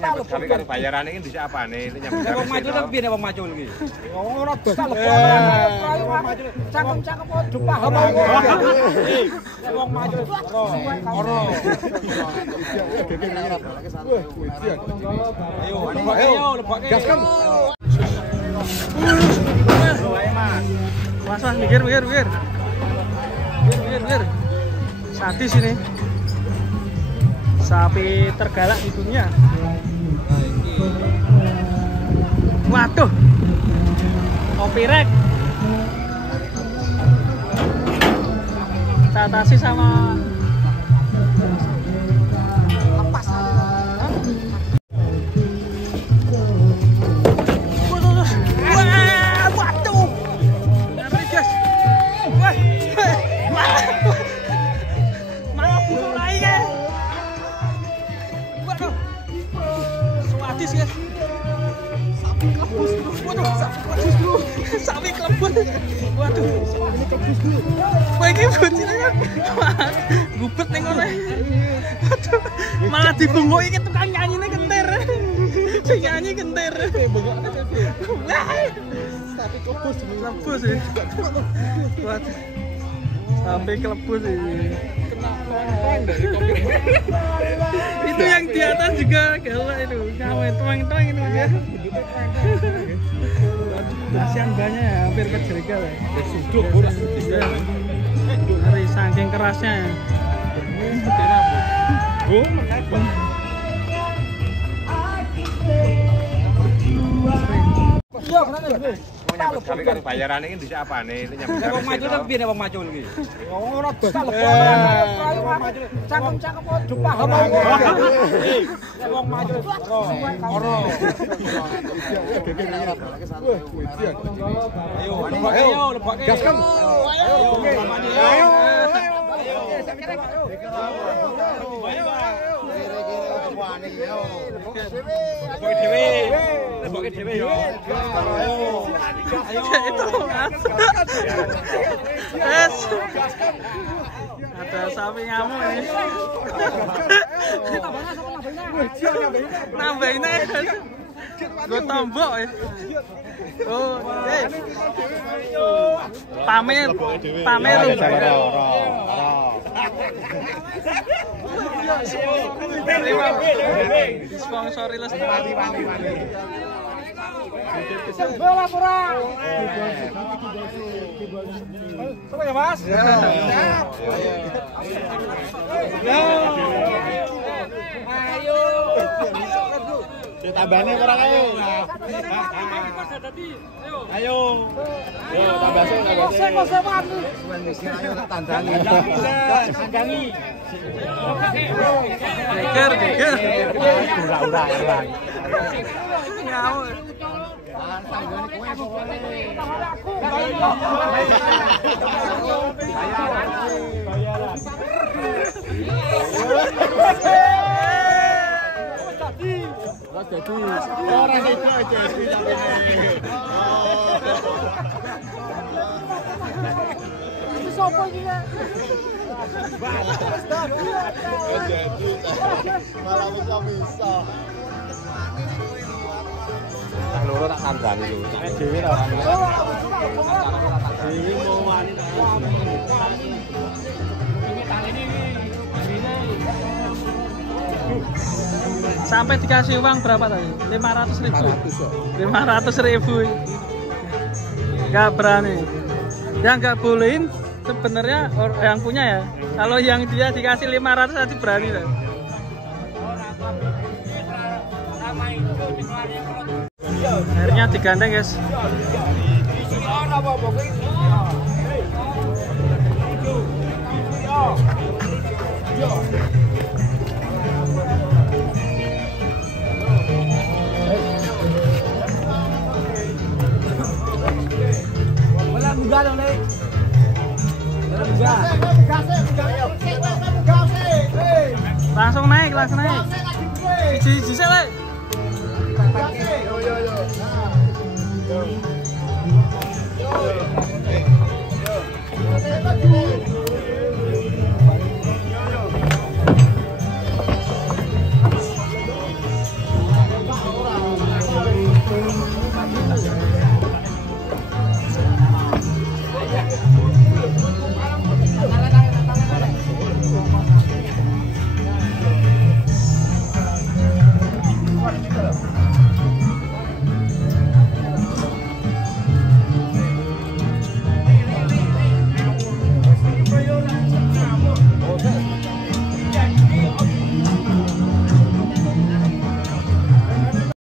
nyambut gawe karo bayarane iki dhisik apane nyambut gawe. Wong maju ta piye nek wong maju iki? Ora dos telepon. Cangkem-cangkem kudu paham. Nek wong maju ora. Ayo, lebokke. Gaskan. Mas, mikir. Mikir. Sadis ini. Sapi tergalak di dunia. Waduh. Kopi rek. Kita atasi sama lepas. Waduh. Ngeri guys. Malah busuk lagi ya. Waduh. Swadis guys. Sapi kelebus. Waduh. Wah iki bocilnya gubet ning ngene. Waduh. Malah dibengok iki tukang nyanyine kentir. Sing nyanyi kentir. Sapi kelebus ya. Waduh. Sapi kelebus iki. Itu yang di atas juga galak itu. Ngawen tuang-tuang itu ya. Kasihan banyak ya, hampir kejerigal ya. Suduk, borak suduk ya. Dari saking kerasnya. Oh, makanya. Iya, kenapa? Nyambut gawe karo bayarane iki dhisik apane nyambut gawe. Wong maju ta piye nek wong maju iki? Ora dos telepon. Cangkem-cangkem kudu paham. Nek wong maju ora. Ayo, lebokke. Gaskan. Ayo. Lebokke dhewe yo. Ayo itu Mas. Ada sapi ngamuk ini. Nambahin aja. Gue tombok ya. Oh, pamer. Sponsori Lestari. Bola pura. Coba ya, Mas. Siap. Ayo. Ditambahne ora ayo. Ayo. Yo tambah sing. Kose-kosean. Ayo tak tandani. Sandangi. Geger. Ora. Nyawa. Jadi orang itu jadi Itu sopo iki ya? malah bisa. Tak loro tak kandhani lho. Nek dhewe ta. Dhewe mau wani ta. Ini tangene Sampai dikasih uang berapa tadi? 500.000. 500.000. Nggak berani. Yang nggak bolehin sebenarnya yang punya ya. Kalau yang dia dikasih 500 nanti berani lah. Akhirnya digandeng guys. Langsung naik. Iji sih le.